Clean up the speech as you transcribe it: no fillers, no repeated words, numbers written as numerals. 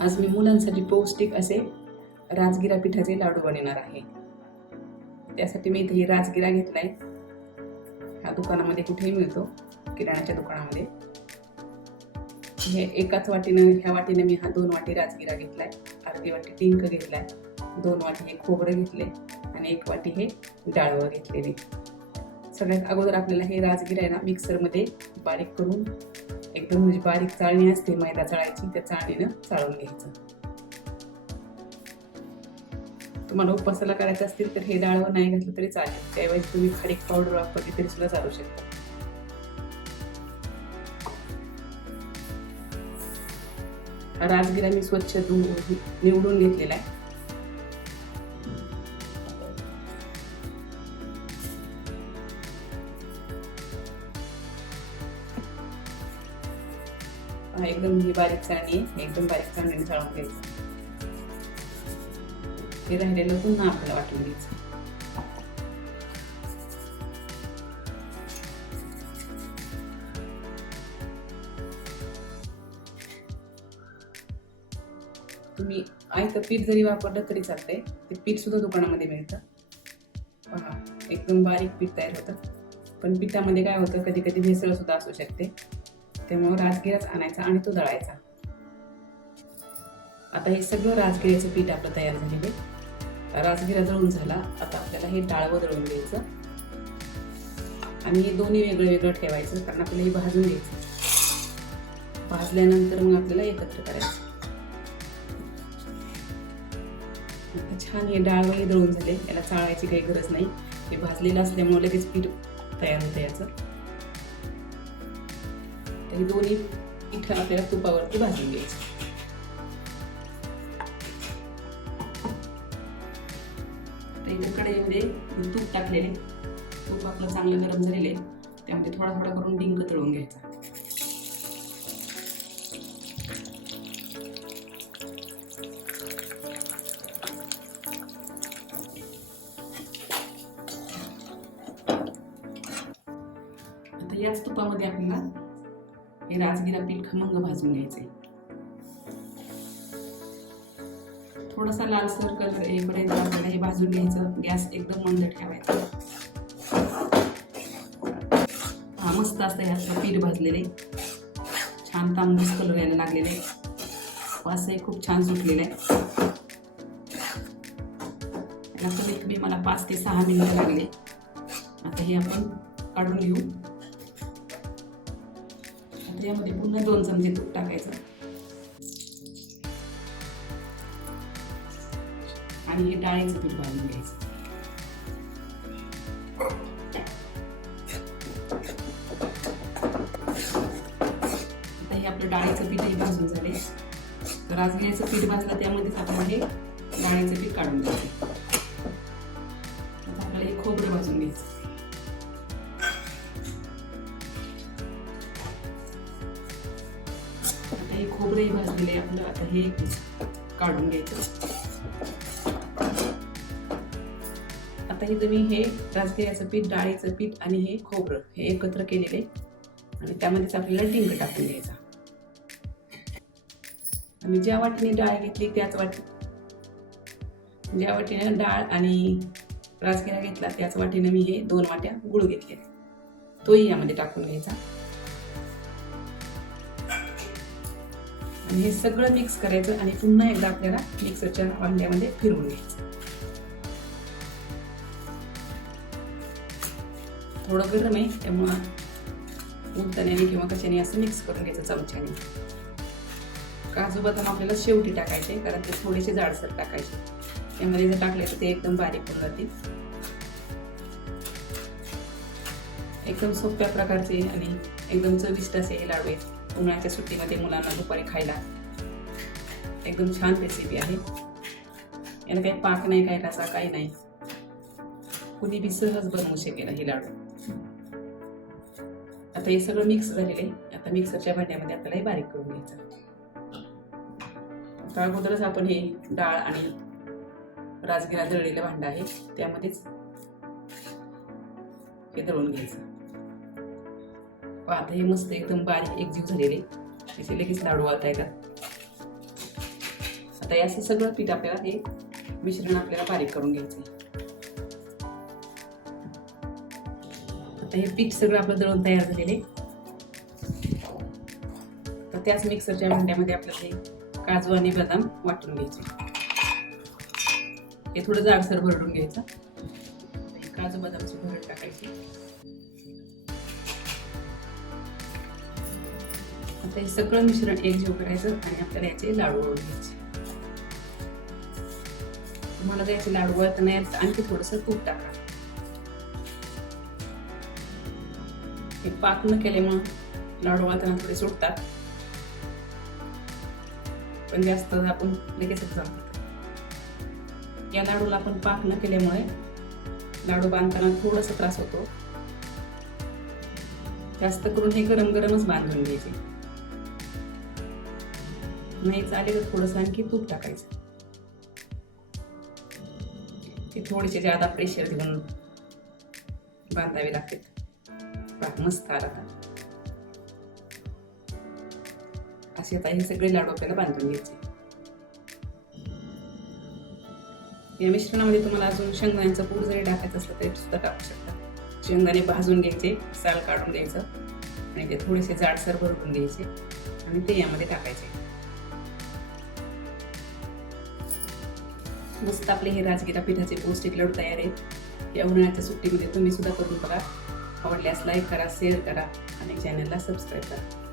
आज मी मुलांसाठी पौष्टिक असे राजगिरा पिठाचे लाडू बनवणार आहे। त्यासाठी मी इथे राजगिरा घेतलाय। हा दुकानामध्ये कुठेही मिळतो, किराण्याच्या दुकानामध्ये। हे एकाच वाटीने ह्या वाटीने मी 2 वाटी राजगिरा घेतलाय, अर्धी वाटी डिंक घेतलाय, 2 वाटी हे खोबरं घेतले आणि 1 वाटी हे डाळवं घेतलेली। सगळ्यात अगोदर आपल्याला हे राजगिरा आहे ना मिक्सरमध्ये बारीक करून एकदम म्हणजे बारीक चाळणी असते मैदा चाळायची, त्या चाळणीनं चाळून घ्यायचं। तुम्हाला उपासाला करायचं असतील तर हे डाळवं नाही घातलं तरी चालेल, त्याऐवजी तुम्ही खारीक पावडर वापरली तरी सुद्धा चालू शकता। हा राजगिरा मी स्वच्छ निवडून घेतलेला आहे। एकदम ही बारीक चाळणी आहे, एकदम बारीक चाळणीने चाळून घ्यायचं। हे राहिलेलं पुन्हा आपल्याला वाटून घ्यायचं। तुम्ही आयतं पीठ जरी वापरलं तरी चालतंय, ते पीठ सुद्धा दुकानामध्ये मिळतं। पहा एकदम बारीक पीठ तयार होतं, पण पिठामध्ये काय होतं कधी कधी भेसळ सुद्धा असू शकते, त्यामुळे राजगिराच आणायचा आणि तो दळायचा। आता हे सगळं राजगिऱ्याचं पीठ आपलं तयार झालेलं आहे। राजगिरा दळून झाला, आता आपल्याला हे डाळवं दळून घ्यायचं आणि हे दोन्ही वेगळं वेगळं ठेवायचं, कारण आपल्याला हे भाजून घ्यायचं। भाजल्यानंतर मग आपल्याला एकत्र करायचं। छान हे डाळवं दळून झाले, याला चाळायची काही गरज नाही, हे भाजलेलं असल्यामुळे लगेच पीठ तयार होतं याचं। हे दोन्ही पीठ आपल्याला तुपावरती भाजून घ्यायचं। इथे कढईमध्ये तूप टाकलेले, तूप आपलं चांगलं गरम झालेले, त्यामध्ये थोडा थोडा करून डिंक तळून घ्यायचा। आता याच तुपामध्ये आपल्याला हे राजगिरा पीठ खमंग भाजून घ्यायचे। थोडासा लालसर कलर येईपर्यंत आपल्याला हे भाजून घ्यायचं। गॅस एकदम मंद ठेवायचा। हा मस्त असतं ह्याचं पीठ भाजलेले, छान तांबूस कलर यायला लागलेले, वासही खूप छान सुटलेला आहे। याला कमीत कमी मला 5 ते 6 मिनिटं लागले। आता हे आपण काढून घेऊ। आता यामध्ये पुन्हा 2 चमचे तूप टाकायचं आणि हे डाळीचं पीठ भाजून घ्यायचं। आता हे आपलं डाळीचं पीठही भाजून झाले। तर राजगिऱ्याचं पीठ भाजलं, त्यामध्येच आपण हे डाळीचं पीठ काढून घ्यायचं। आता आपल्याला हे खोबरं भाजून घ्यायचं। आता हे खोबरंही भाजलेले आपलं, आता हे काढून घ्यायचं। आता हे तुम्ही हे राजगिऱ्याचं पीठ, डाळीचं पीठ आणि हे खोबरं हे एकत्र केलेले आणि त्यामध्येच आपल्याला डिंक टाकून घ्यायचा। आणि ज्या वाटीने डाळ घेतली त्याच ज्या वाटीने डाळ आणि राजगिरा घेतला त्याच वाटीने मी हे 2 वाट्या गूळ घेतले, तोही यामध्ये टाकून घ्यायचा आणि हे सगळं मिक्स करायचं आणि पुन्हा एकदा आपल्याला मिक्सरच्या भांड्यामध्ये फिरवून घ्यायचं। थोडं गरम आहे, त्यामुळं उलटण्याने किंवा कशाने असं मिक्स करून घ्यायचं चमच्याने। काजू बदाम आपल्याला शेवटी टाकायचे, कारण ते थोडेसे जाडसर टाकायचे, त्यामध्ये जर टाकले तर ते एकदम बारीक होऊन जातील। एकदम सोप्या प्रकारचे आणि एकदम चविष्ट असे हे लाडू आहेत। उन्हाळ्याच्या सुट्टीमध्ये मुलांना दुपारी खायला एकदम छान रेसिपी आहे। याला काही पाक नाही, काय रसा काही नाही, कुणी बी सहज बनवू शकेल हे लाडू। आता हे सगळं मिक्स झालेले, आता मिक्सरच्या भांड्यामध्ये आपल्याला हे बारीक करून घ्यायचं। आता अगोदरच आपण हे डाळ आणि राजगिरा दळलेलं भांडं आहे, त्यामध्येच हे दळून घ्यायचं। आता हे मस्त एकदम बारीक एकजीव झालेले, त्याचे लगेच लाडू आता येतात। आता हे असं सगळं पीठ आपल्याला हे मिश्रण आपल्याला बारीक करून घ्यायचं आहे. आता हे पीठ सगळं आपलं दळून तयार झालेले. तर त्याच मिक्सरच्या भांड्यामध्ये आपल्याला हे काजू आणि बदाम वाटून घ्यायचे. हे थोडं जाडसर भरडून घ्यायचं. काजू बदामची भरड टाकायची. आता हे सगळं मिश्रण एकजीव करायचं आणि आपल्याला याचे लाडू वळून घ्यायचे. तुम्हाला जर याचे लाडू वळता नाही तर आणखी थोडंसं तूप टाका. हे पाक न केल्यामुळे लाडू वळताना थोडे सुटतात, पण जास्त आपण लगेच जमतात. या लाडूला आपण पाक न केल्यामुळे लाडू बांधताना थोडासा त्रास होतो. जास्त करून हे गरम गरमच बांधून घ्यायचे. नाही चालेल तर थोडंसं आणखी तूप टाकायचं. ते थोडेसे ज्यादा प्रेशर देऊन बांधावे लागतात. पाक मस्त आला का असे आता हे सगळे लाडू आपल्याला बांधून घ्यायचे. या मिश्रणामध्ये तुम्हाला अजून शेंगदाण्याचं पूड जरी टाकायचं असलं तरी सुद्धा टाकू शकता. शेंगदाणे भाजून घ्यायचे, साल काढून द्यायचं आणि ते थोडेसे जाडसर भरवून द्यायचे आणि ते यामध्ये टाकायचे. मस्त आपले हे राजगिरा पिठाचे पौष्टिक लाडू तयार आहेत. या उन्हाळ्याच्या सुट्टीमध्ये तुम्ही सुद्धा करून बघा. आवडल्यास लाईक करा, शेअर करा आणि चॅनलला सबस्क्राईब करा.